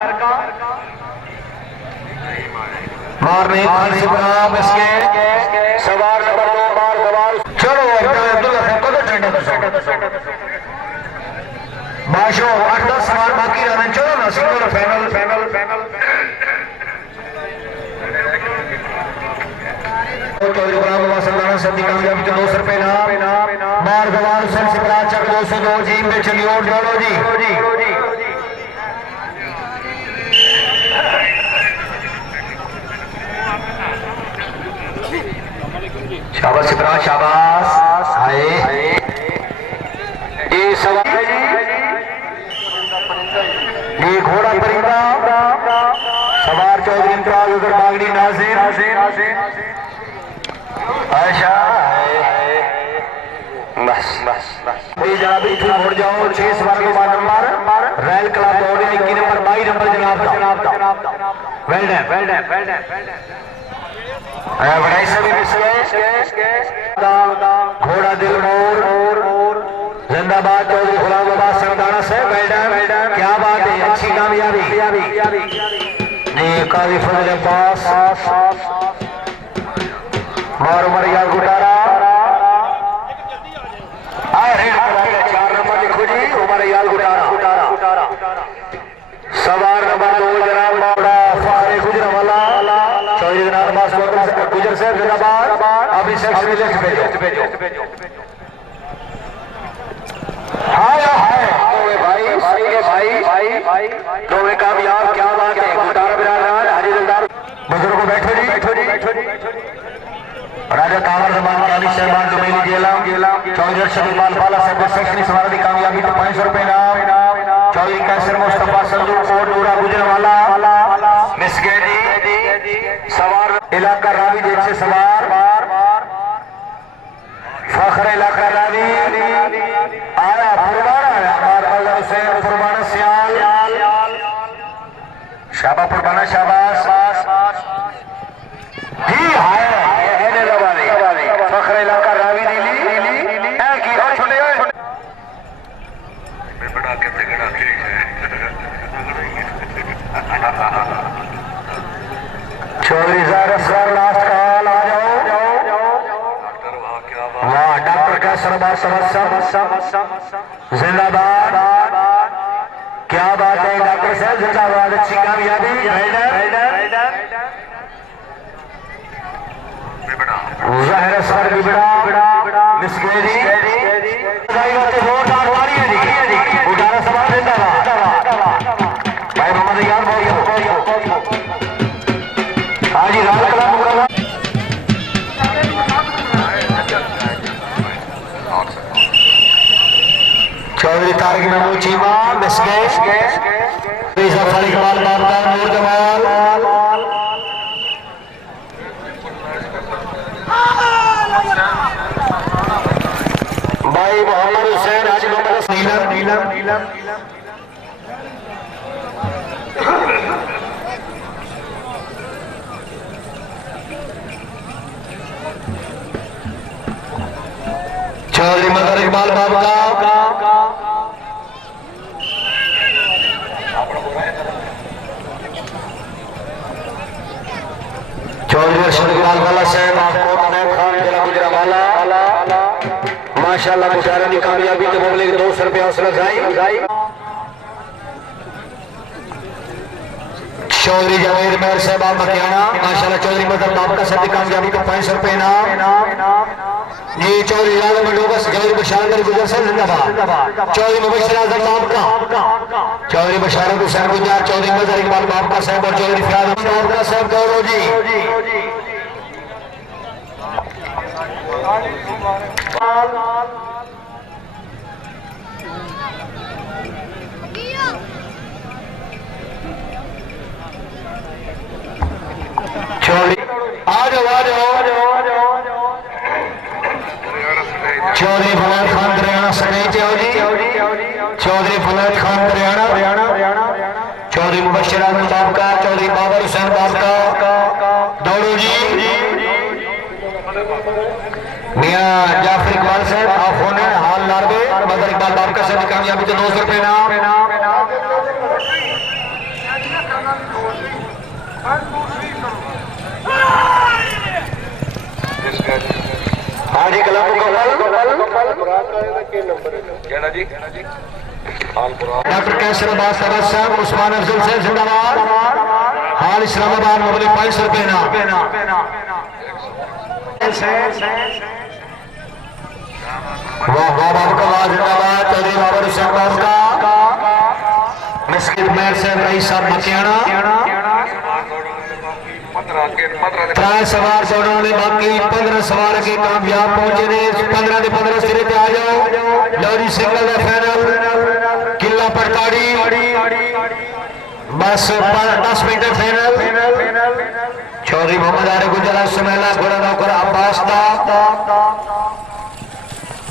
मारने इसके सवार नंबर 2 बार सवार चलो बाशो 8-10 सवार बाकी रहने चलो ना सिंगल फाइनल चौधरी गुलाम बाबा सल्लाना सदी कामयाबी के 200 रुपए नाम मार सवार हुसैन सिकरा चक 202 जी में चलियो चलो जी शाबाश सिकरा शाबाश आए ये सवार ये घोड़ा परिंदा सवार चौधरी इम्तियाज उधर बागड़ी नासिर अच्छा बस जनाब इधर मुड़ जाओ 6 सवार के बाद नंबर रैल क्लब दौड़े 21 नंबर 22 नंबर जनाब वेल डन बड़ाई सभी घोड़ा दिल मोर जिंदाबाद चौधरी गुलाम बाबा सरदाना से वेल डन क्या बात है अच्छी कामयाबी जी काजी फजल अब्बास और उमर यार गुटारा 4 नंबर लिखो जी उमर यार गुटारा सवार नंबर 2 जनाब बावड़ा फारे गुजरावाला चौधरी जनाब गुजर से जिंदाबाद अभी सेक्शन लिस्ट भेजो हाय भाई दोवे कामयाब क्या बात है गुटारा बिरादरान हाजी दिलदार बुजुर्गों बैठो जी राजा कांवर जमान के अली शहबान जुमेली जेलाम चौधरी अरशद इकबाल बाला साहब सेक्शन सवार की कामयाबी तो 500 रुपए नाम चौधरी कैसर मुस्तफा संजू कोट नूरा गुजरवाला मिसगेरी सवार इलाका रावी जेल से सवार फखर इलाका रावी आया फुरबाना हुसैन फुरबाना सियाल शाबा फुरबाना शाबाश जी हाय फखर इलाका रावी नीली की और छोटे बड़ा कहते गड़ा चौधरी सर लास्ट कॉल आ जाओ वाह डॉक्टर का सरबार जिंदाबाद क्या बात है डॉक्टर साहब जिंदाबाद अच्छी कामयाबी ज़ाहिर सर बिगड़ा मिसगेरी जोरदार वाली है जी उठारा सवाल जिंदाबाद भाई मोहम्मद यार हाजी राल कलाम मुकर्रम चौधरी तारिक महमूद चीमा मिसगे सफारी कमाल बाबा नूर जमाल भाई मोहम्मद हुसैन हाजी मोहम्मद नीलम चौधरी मदर इकबाल बाबा चौधरी अरशद इकबाल वाला साहब आपको खान जिला गुजरावाला माशाल्लाह गुजारा की कामयाबी के मामले के 200 रुपये हौसला अफजाई चौधरी जावेद मेहर साहब मकियाना माशाल्लाह चौधरी मदर बाप का सदी कामयाबी के 500 रुपये इनाम जी चौधरी आजम डोबस चौधरी बशारत गुजर से जिंदाबाद चौधरी मुबशर आजम बाप का चौधरी बशारत हुसैन गुजर चौधरी मदर इकबाल बाप का साहब और चौधरी फियाज बाप का साहब गौरव जी चौधरी आ जाओ चौधरी फलैत खान हरियाणा सने चौधरी फलैत खान हरियाणा चौधरी मुबशर आजम बाप का चौधरी बाबर हुसैन बाप का दौड़ो जी मियां जाफर इकबाल साहब आप होने हाल नारवे मदर इकबाल बाप का सदी कामयाबी तो 200 रुपये नाम डॉक्टर कैसर अब्बास साहब उस्मान अफजल साहब जिंदाबाद। हाल इस्लामाबाद मुकाबले 500 रुपए ना। वाह वाह बाबू का वाह जिंदाबाद। चौधरी बाबर हुसैन बाबू का मिस्किन मेयर साहब रईस साहब मकियाना। 3 सवार दौड़ने वाले बाकी 15 सवार के कामयाब पहुंचे ने। 15 के 15 सिरे पे आ जाओ। लौरी सिंगल है फाइनल किला पड़ताड़ी बस 10 मिनट फाइनल। चौधरी मोहम्मद आरिफ गुजरा सुमेला घोड़ा नौकर अब्बास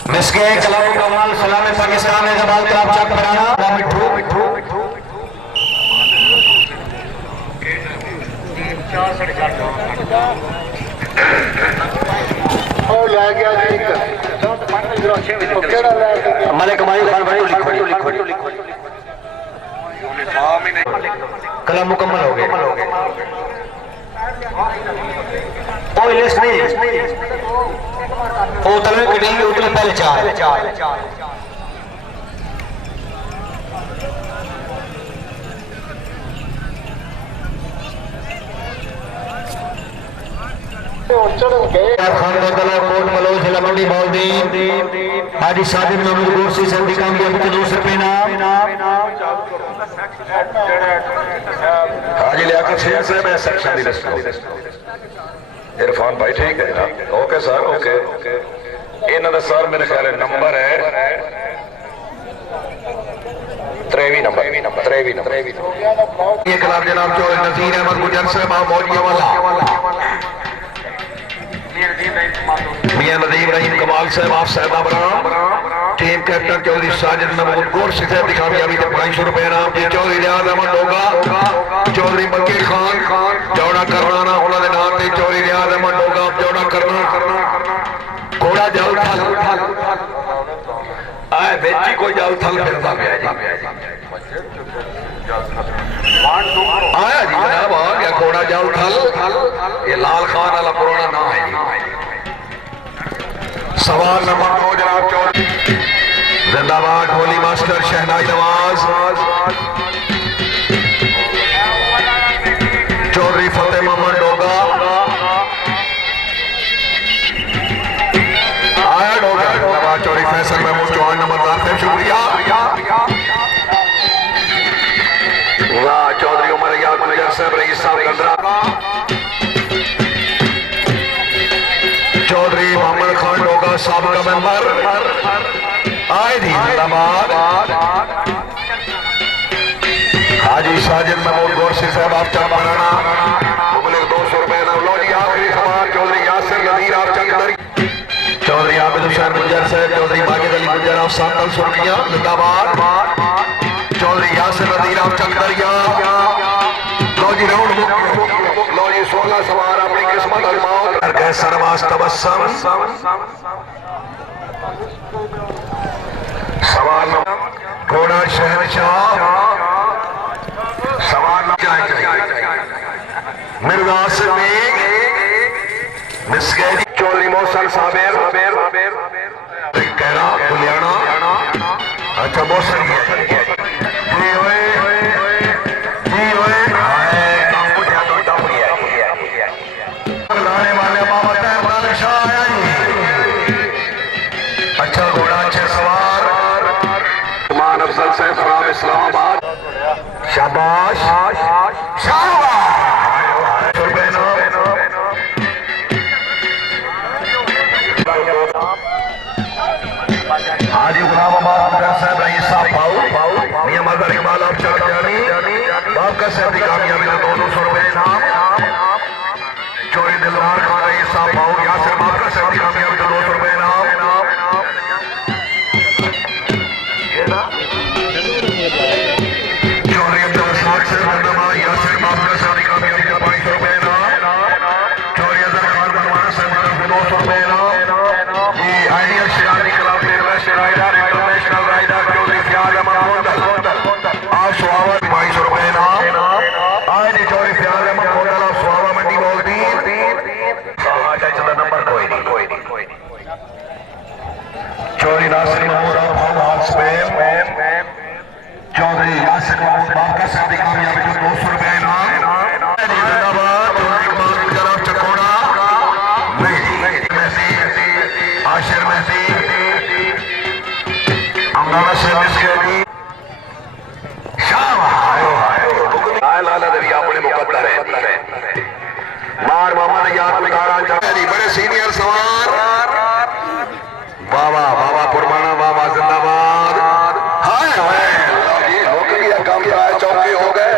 मिसके कलाम कमाल सलाम पाकिस्तान ने जमाल क्राप चक पराना मिठू मलिक माई खान कलम मुकम्मल हो गया। कोई लिस्ट नहीं उतने कटी उतने पहले चार हाजी सादिक महमूद गोरसी संधि कामयाबी के 200 रुपए नाम। हाजी लियाकत शेख साहब है सेक्शन दी लिस्ट इरफान भाई ठीक है ना। ओके सर ओके इन्हां दा सर मेरे ख्याल नंबर है 23 नंबर ये कलाम जनाब चौधरी नजीर अहमद गुजर साहब मौलिया वाला मियां नदीम रहीम कमाल साहब आप साहब टीम कैप्टन चौधरी साजिद महमूद गोरसी साहब की कामयाबी के 500 रुपए नाम। चौधरी रियाज अहमद होगा चौधरी मक्की खान जौड़ा करना उन्होंने नाम से चौधरी रियाज अहमद होगा जौड़ा करना घोड़ा जल थल आए बेची कोई जल थल फिरता गया आया जी जनाब आ गया घोड़ा जल थल। ये लाल खान वाला पुराना नाम है। सवाल नंबर 2 जनाब चौधरी जिंदाबाद होली मास्टर शहनाज नवाज चौधरी फतेह मोहम्मद डोगा आया डोगा जिंदाबाद चौधरी फैसल महमूद चौहान नंबरदार साहब शुक्रिया। वाह चौधरी उमर याद गुजर साहब रईस साहब गंदरा चौधरी मोहम्मद खान डोगा साबिका मेंबर आए थी जिंदाबाद। हाजी साजिद महमूद गोरसी साहब आप चक बनाना 200 रुपए ना। लो जी आखिरी सवाल चौधरी यासिर नदीर आप चक चौधरी आबिद हुसैन गुजर साहब चौधरी माजिद अली गुजर आप 700 रुपया जिंदाबाद। चौधरी यासिर नदीर आप चक दरिया लो जी राउंड लो जी 16 सवार अपनी किस्मत आजमाओ सरवास तबस्सम। सवाल घोड़ा शहनशाह सवाल मिर्गास में मिसके चौधरी मोहसन साबिर कहना बुलियाना अच्छा मोहसन लाने वाले बाबा शाह आया जी। अच्छा घोड़ा अच्छे सवार मान अफजल साहब फ्राम इस्लामाबाद शाबाश हाजी गुलाम साहब रईस साहब मियां मजहर इकबाल आप चाकजानी बाबका साहब की कामयाबी का 200 रुपए इनाम। चौधरी दिलदार खान रईस साहब यासिर बाबका साहब की कामयाबी का 200 रुपए इनाम। चौधरी अब्दुल रज़ाक साहब यासिर बाबका साहब की कामयाबी का 500 रुपए इनाम। चौधरी अजहर खान बनवाना साहब की 200 रुपए इनाम। ये ideal Shirani club international rider Chaudhry Fayaz Ahmed Gondal आज सुहावा 500 रुपए इनाम। आज चौधरी फयाज अहमद गोंदल और सुहावा मंडी बोलती नंबर कोई नहीं। चौधरी नासिर महमूद 200 रुपए इनाम जिंदाबाद इकबाल गुजरात चकोड़ा आशिर महसी अमदाला से मिसकेदी अपने मुकद्दर है मार मोहम्मद याद उतारा बड़े सीनियर सवार बाबा बाबा पुरमाना बाबा जिंदाबाद हाय हाय रुक गया काम चौके हो गए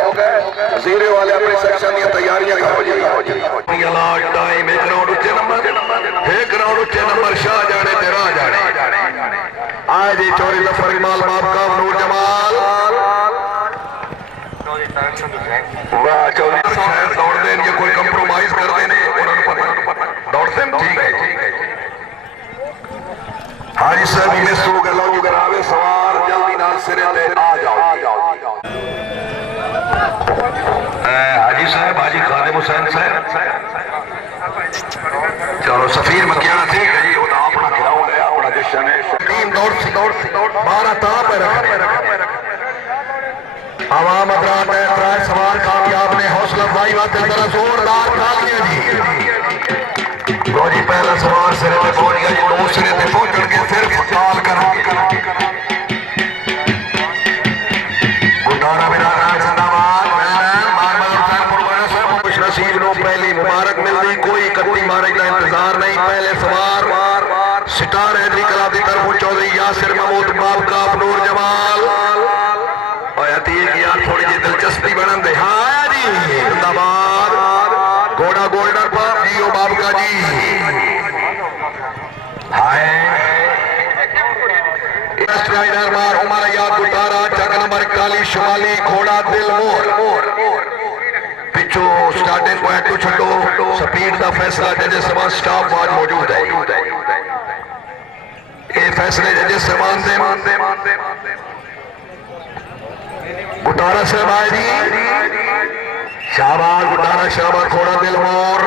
जीरे वाले अपने सेक्शन की तैयारियां करो जी टाइम एक राउंड उच्चे नंबर शाह जाने तेरा जाने आज ये चोरी जफर इकबाल बाप का नूर जमाल वाह चौधरी शायद दौड़ दें ये कोई कंप्रोमाइज कर देने उन्होंने दौड़ से ठीक है हाजी साहब में सो गलो करावे सवार जल्दी नाल सिरे ते आ जाओ हाजी साहब हाजी खादिम हुसैन साहब चलो सफीर मकियाना ठीक है जी वो अपना ग्राउंड है अपना जश्न है टीम दौड़ 12 ताप है आवाम अदरात एतराज सवार कामयाब ने हौसला अफजाई वास्ते जरा जोरदार तालियां जी लो जी पहला सवार सिरे पे पहुंच गया जी दूसरे पे पहुंचण के सिर्फ ताल करेंगे गुटारा बिना जिंदाबाद नसीब नो पहली मुबारक मिलती कोई कत्ती मारे का इंतजार नहीं पहले सवार सितार हैदरी कला की तरफ चौधरी यासिर महमूद बाब का नूर जमाल यार थोड़ी जी दिलचस्पी बनन दे हाँ जी जिंदाबाद घोड़ा गोल्डन पर जियो बाब का जी हाय राइडर मार हमारा याद गुटारा चक नंबर 41 शुमाली घोड़ा दिल मोर पिछो स्टार्टिंग पॉइंट तो छो स्पीड का फैसला जजेस समान स्टाफ आज मौजूद है ये फैसले जजेस समान दे गुटारा साहब आए जी शाबाश गुटारा शाबाश घोड़ा दिल मोर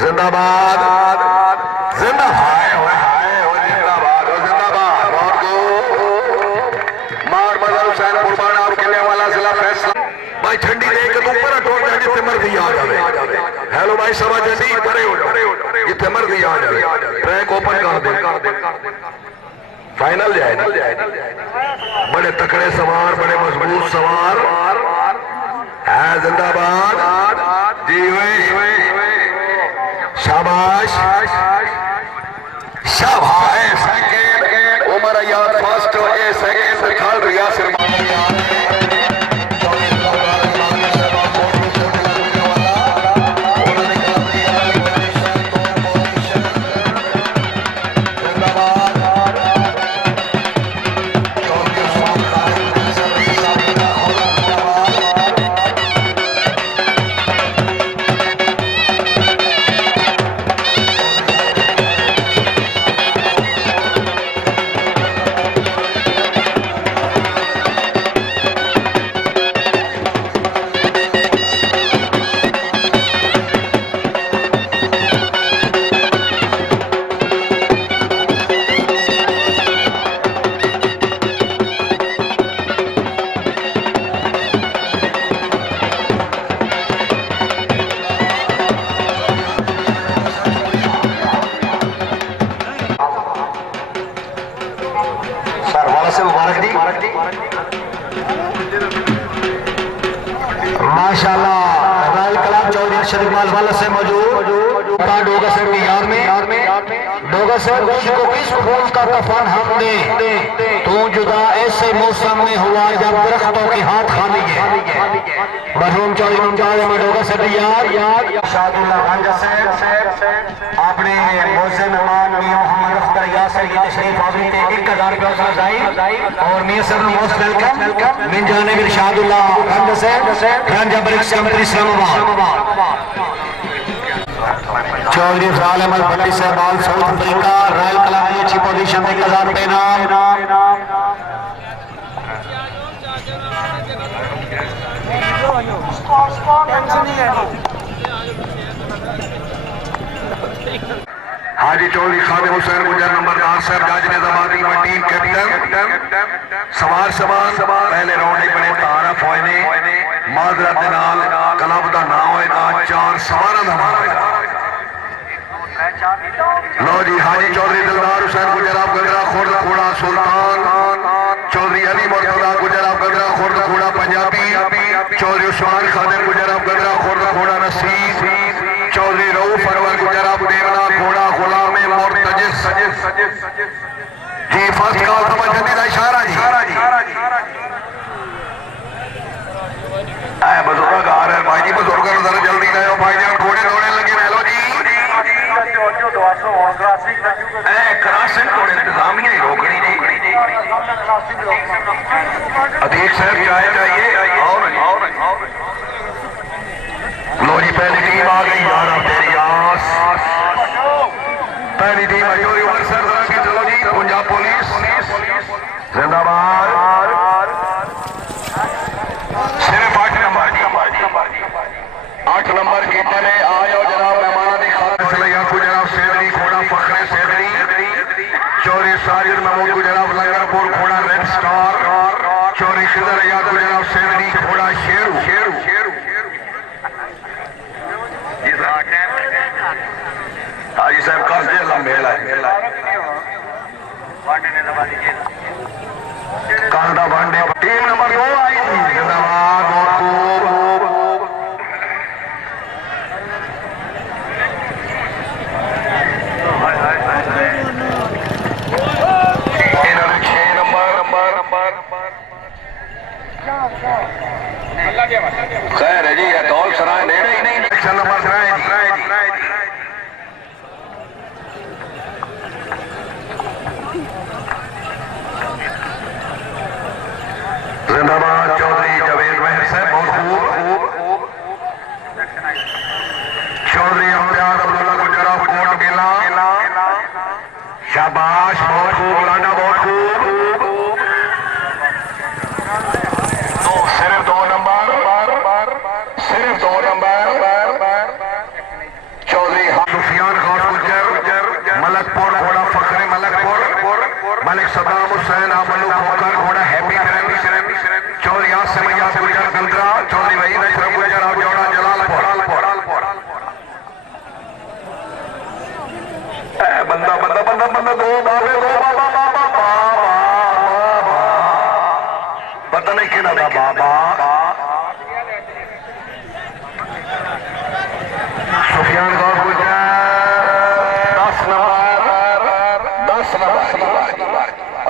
जिंदाबाद मार मदर हुसैन कुर्बान आप कहने वाला जिला फैसला भाई ठंडी देख के ऊपर टोल जाए जितने मर्जी आ जाए हेलो भाई सभा जल्दी परे हो जाओ जितने मर्जी आ जाए ट्रैक ओपन कर दे फाइनल जाए बड़े तकड़े सवार बड़े मजबूत सवार है जिंदाबाद जी शाबाश शाबाश उमर याद first A second third Yasir माशाल्लाह रायल कलाम चौधरी अरशद इकबाल वाला से मौजूद डोगा सर की याद में डोगा सर को किस फूल का कफन हम दे तू जुदा ऐसे मौसम में हुआ जब दरख्तों के हाथ खाली है मरहूम चौधरी मुमताज अहमद डोगा सर की याद शादुल्लाह गांजा साहब आपने मोहसिन मेहमान मियां मोहम्मद अख्तर यासिर की तशरीफ आवरी थे 1000 रुपए अफजाई और मियां सर मोस्ट वेलकम मिन जानिब इरशादुल्लाह गांजा साहब गांजा ब्रिक्स कंपनी इस्लामाबाद चौधरी फराल अहमद भट्टी साहब all south Africa royal club की अच्छी पोजीशन में 1000 रुपए इनाम हाजी चौधरी खादिम हुसैन गुजर नंबरदार साहब जाज निजामाबादी में टीम कैप्टन सवार पहले राउंड बने तारफ होए ने माजरत दे नाल क्लब दा नाम होएगा 4 सवारां दा नाम होएगा। लो जी हाजी चौधरी दिलदार हुसैन गुजर आप गदरा खुर्द खोड़ा सुल्तान चौधरी अली मुर्तजा गुजर आप गदरा खुर्द खोड़ा पंजाबी चौधरी उस्मान खादिम गुजर आप गदरा खुर्द खोड़ा नसीब चौधरी रऊफ अरवर गुजर आप देवना खोड़ा गुलाम मुर्तजिस जी फर्स्ट कॉल समझने का इशारा जी ऐ बुजुर्ग आ रहे भाई जी बुजुर्ग जरा जल्दी आयो भाई जान घोड़े दौड़ने लगे रह लो जी क्रॉसिंग को इंतजामिया ही रोकनी जी अधीक साहब चाहिए और लो जी पहली टीम आ गई यार तेरी आस पहली टीम अजोरी उमर सर जरा की चलो जी पंजाब पुलिस जिंदाबाद सिर्फ 8 नंबर की टीमें आयो जनाब मेहमान की खातिर सलैया को जनाब सेदरी घोड़ा फखरे सेदरी चौरी साजिद महमूद को जनाब लंगरपुर घोड़ा रेड स्टार चौरी खिदरैया को जनाब सेदरी घोड़ा शेरू हाजी साहब कस जेल मेला कांदा बांडे टीम नंबर 2 आई थी जिंदाबाद खैर है जी ये कॉल सराय ले रही नहीं एक्शन नंबर सराय जी जिंदाबाद चौधरी जावेद महर साहब बहुत खूब चौधरी अम्बियार अब्दुल्ला गुजरा कोट गेला शाबाश बहुत खूब लाडा बहुत खूब सिर्फ 2 नंबर चौधरी सुफियान खान गुजर मलकपुर घोड़ा फखरे मलकपुर मलिक सद्दाम हुसैन अमलू खोकर घोड़ा हैप्पी चौधरी आसिम अय्याज गुजर गंदरा चौधरी वहीद अशरफ गुजर और जोड़ा जलालपुर बंदा दो बाबे पता नहीं किना था बाबा सुफियान गौर गुजर 10 नंबर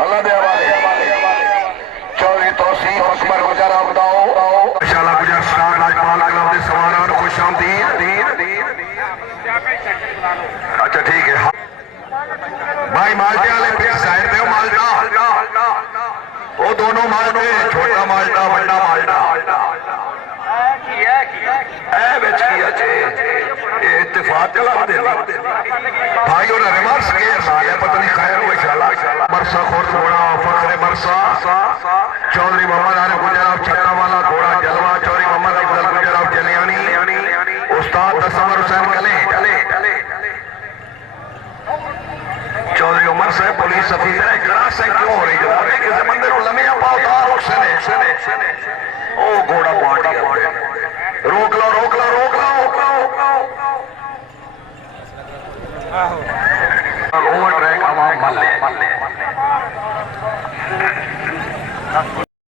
अल्लाह दे हवाले चौधरी तौसीफ अकबर गुजर आप बताओ इंशाल्लाह गुजर स्टार राजपाल क्लब के सवारां को खुश आमदीद अच्छा ठीक है भाई माल्टे वाले पे साइड पे माल्टा वो दोनों माल्टे छोटा माल्टा बड़ा माल्टा इत्तेफाक भाई रिवर्स गेयर पता नहीं खैर मरसा खोर घोड़ा फखरे मरसा चौधरी मोहम्मद आरिफ गुजर छत्ता वाला घोड़ा जलवा चौधरी मोहम्मद अफजल गुजर जलियानी उस्ताद तस्वर हुसैन कले चौधरी उमर साहब पुलिस अफीसर है क्रॉसिंग क्यों हो रही है किसी बंदे को लमिया पावदार ओ घोड़ा पाट गया रोक लो ओवर ट्रैक आवाम मल्ले